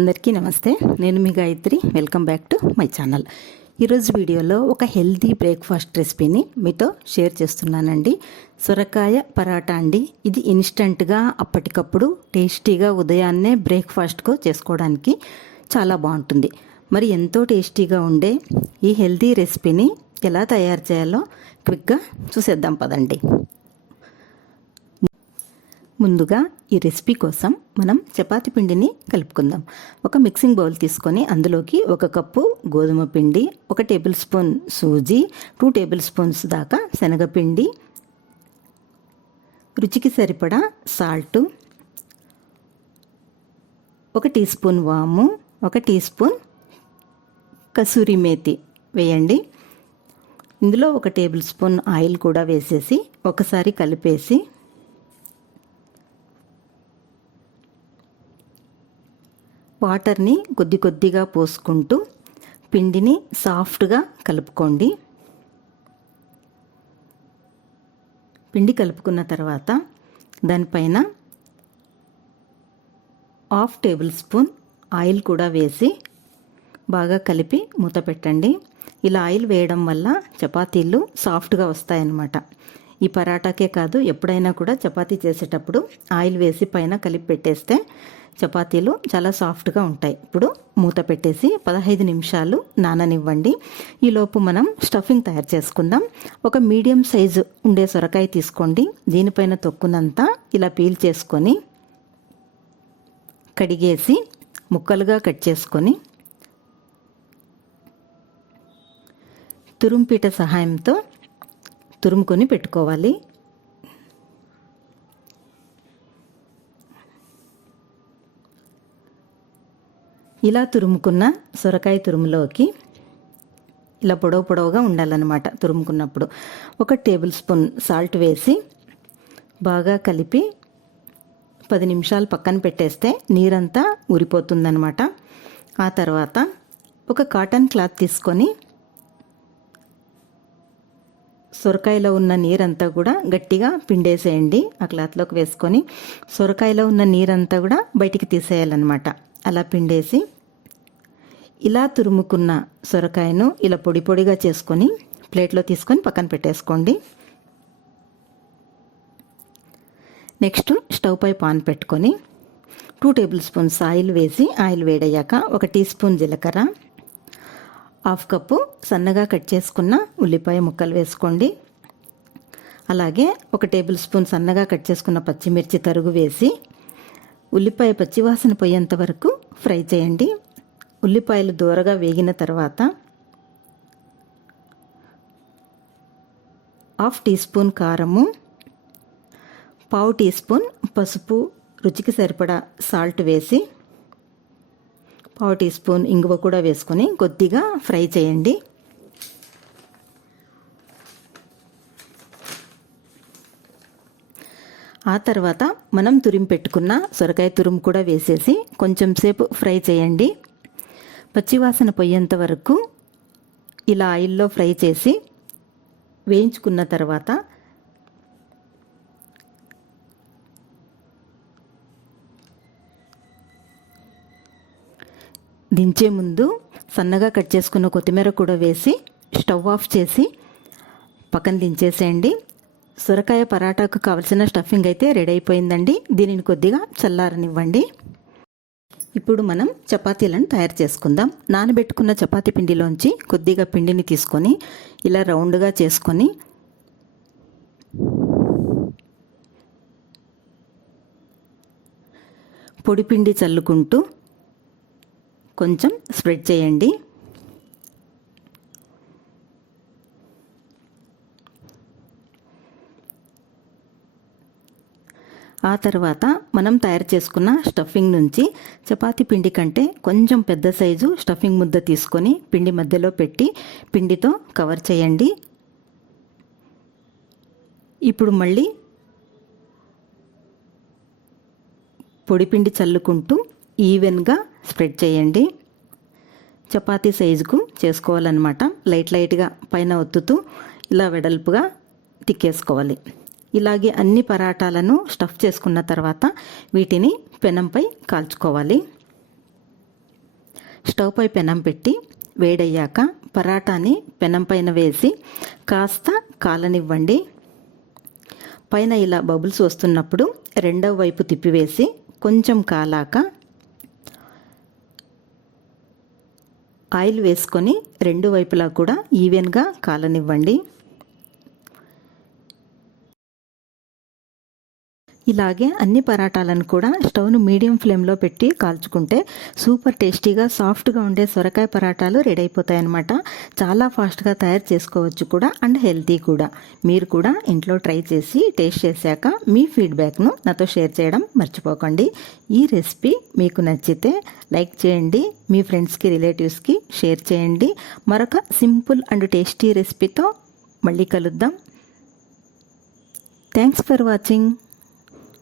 అందరికీ నమస్తే. నేను మీ Gayatri. Welcome back to my channel ఈరోజు వీడియోలో ఒక హెల్తీ బ్రేక్ఫాస్ట్ రెసిపీని మీతో షేర్ చేస్తున్నానండి. సొరకాయ పరాటా అండి. ఇది ఇన్స్టంట్గా అప్పటికప్పుడు టేస్టీగా ఉదయాన్నే బ్రేక్ఫాస్ట్కు చేసుకోవడానికి చాలా బాగుంటుంది. మరి ఎంతో టేస్టీగా ఉండే ఈ హెల్తీ రెసిపీని ఎలా తయారు చేయాలో క్విక్గా చూసేద్దాం పదండి. ముందుగా ఈ రెసిపీ కోసం మనం చపాతి పిండిని కలుపుకుందాం. ఒక మిక్సింగ్ బౌల్ తీసుకొని అందులోకి ఒక కప్పు గోధుమ పిండి ఒక tablespoon suji two tablespoons దాకా శనగపిండి రుచికి సరిపడా సాల్టు ఒక టీ స్పూన్ వాము ఒక టీ స్పూన్ కసూరి మేతి వేయండి. ఇందులో ఒక టేబుల్ స్పూన్ ఆయిల్ కూడా వేసేసి ఒకసారి కలిపేసి వాటర్ని కొద్ది కొద్దిగా పోసుకుంటూ పిండిని సాఫ్ట్గా కలుపుకోండి. పిండి కలుపుకున్న తర్వాత దానిపైన హాఫ్ టేబుల్ స్పూన్ ఆయిల్ కూడా వేసి బాగా కలిపి మూత పెట్టండి. ఇలా ఆయిల్ వేయడం వల్ల చపాతీలు సాఫ్ట్గా వస్తాయన్నమాట. ఈ పరాటాకే కాదు ఎప్పుడైనా కూడా చపాతీ చేసేటప్పుడు ఆయిల్ వేసి పైన కలిపి పెట్టేస్తే చపాతీలు చాలా సాఫ్ట్గా ఉంటాయి. ఇప్పుడు మూత పెట్టేసి పదహైదు నిమిషాలు నాననివ్వండి. ఈలోపు మనం స్టఫింగ్ తయారు చేసుకుందాం. ఒక మీడియం సైజు ఉండే సొరకాయ తీసుకోండి. దీనిపైన తొక్కునంతా ఇలా పీల్ చేసుకొని కడిగేసి ముక్కలుగా కట్ చేసుకొని తురుంపీట సహాయంతో తురుముకొని పెట్టుకోవాలి. ఇలా తురుముకున్న సొరకాయ తురుములోకి ఇలా పొడవు పొడవుగా ఉండాలన్నమాట తురుముకున్నప్పుడు. ఒక టేబుల్ స్పూన్ సాల్ట్ వేసి బాగా కలిపి పది నిమిషాలు పక్కన పెట్టేస్తే నీరంతా ఊరిపోతుందనమాట ఆ తర్వాత ఒక కాటన్ క్లాత్ తీసుకొని సొరకాయలో ఉన్న నీరంతా కూడా గట్టిగా పిండేసేయండి. ఆ క్లాత్లోకి వేసుకొని సొరకాయలో ఉన్న నీరంతా కూడా బయటికి తీసేయాలన్నమాట. అలా పిండేసి ఇలా తురుముకున్న సొరకాయను ఇలా పొడి పొడిగా చేసుకొని ప్లేట్లో తీసుకొని పక్కన పెట్టేసుకోండి. నెక్స్ట్ స్టవ్ పై పాన్ పెట్టుకొని టూ టేబుల్ స్పూన్స్ ఆయిల్ వేసి ఆయిల్ వేడయ్యాక ఒక టీ స్పూన్ జీలకర్ర హాఫ్ కప్పు సన్నగా కట్ చేసుకున్న ఉల్లిపాయ ముక్కలు వేసుకోండి. అలాగే ఒక టేబుల్ స్పూన్ సన్నగా కట్ చేసుకున్న పచ్చిమిర్చి తరుగు వేసి ఉల్లిపాయ పచ్చివాసన పోయేంత వరకు ఫ్రై చేయండి. ఉల్లిపాయలు దూరగా వేగిన తర్వాత హాఫ్ టీ స్పూన్ కారము పావు టీ స్పూన్ పసుపు రుచికి సరిపడా సాల్ట్ వేసి పావు టీ స్పూన్ ఇంగువ కూడా వేసుకొని కొద్దిగా ఫ్రై చేయండి. ఆ తర్వాత మనం తురిమి పెట్టుకున్న సొరకాయ తురుము కూడా వేసేసి కొంచెం సేపు ఫ్రై చేయండి. పచ్చివాసన పోయేంత వరకు ఇలా ఆయిల్లో ఫ్రై చేసి వేయించుకున్న తర్వాత దించే ముందు సన్నగా కట్ చేసుకున్న కొత్తిమీర కూడా వేసి స్టవ్ ఆఫ్ చేసి పక్కన దించేసేయండి. సొరకాయ పరాటాకు కావలసిన స్టఫింగ్ అయితే రెడీ అయిపోయిందండి. దీనిని కొద్దిగా చల్లారనివ్వండి. ఇప్పుడు మనం చపాతీలను తయారు చేసుకుందాం. నానబెట్టుకున్న చపాతీ పిండిలోంచి కొద్దిగా పిండిని తీసుకొని ఇలా రౌండ్గా చేసుకొని పొడి పిండి చల్లుకుంటూ కొంచెం స్ప్రెడ్ చేయండి. ఆ తర్వాత మనం తయారు చేసుకున్న స్టఫింగ్ నుంచి చపాతీ పిండి కంటే కొంచెం పెద్ద సైజు స్టఫింగ్ ముద్ద తీసుకొని పిండి మధ్యలో పెట్టి పిండితో కవర్ చేయండి. ఇప్పుడు మళ్ళీ పొడిపిండి చల్లుకుంటూ ఈవెన్గా స్ప్రెడ్ చేయండి. చపాతీ సైజుకు చేసుకోవాలన్నమాట. లైట్ లైట్గా పైన ఒత్తుతూ ఇలా వెడల్పుగా తిక్కేసుకోవాలి. ఇలాగే అన్ని పరాటాలను స్టఫ్ చేసుకున్న తర్వాత వీటిని పెనంపై కాల్చుకోవాలి. స్టవ్ పై పెనం పెట్టి వేడయ్యాక పరాటాని పెనం పైన వేసి కాస్త కాలనివ్వండి. పైన ఇలా బబుల్స్ వస్తున్నప్పుడు రెండవ వైపు తిప్పివేసి కొంచెం కాలాక ఆయిల్ వేసుకొని రెండు వైపులా కూడా ఈవెన్గా కాలనివ్వండి. ఇలాగే అన్ని పరాటాలను కూడా స్టవ్ను మీడియం ఫ్లేమ్లో పెట్టి కాల్చుకుంటే సూపర్ టేస్టీగా సాఫ్ట్గా ఉండే సొరకాయ పరాటాలు రెడీ అయిపోతాయి అన్నమాట చాలా ఫాస్ట్గా తయారు చేసుకోవచ్చు కూడా అండ్ హెల్తీ కూడా. మీరు కూడా ఇంట్లో ట్రై చేసి టేస్ట్ చేశాక మీ ఫీడ్బ్యాక్ను నాతో షేర్ చేయడం మర్చిపోకండి. ఈ రెసిపీ మీకు నచ్చితే లైక్ చేయండి మీ ఫ్రెండ్స్కి రిలేటివ్స్కి షేర్ చేయండి. మరొక సింపుల్ అండ్ టేస్టీ రెసిపీతో మళ్ళీ కలుద్దాం. Thanks for watching.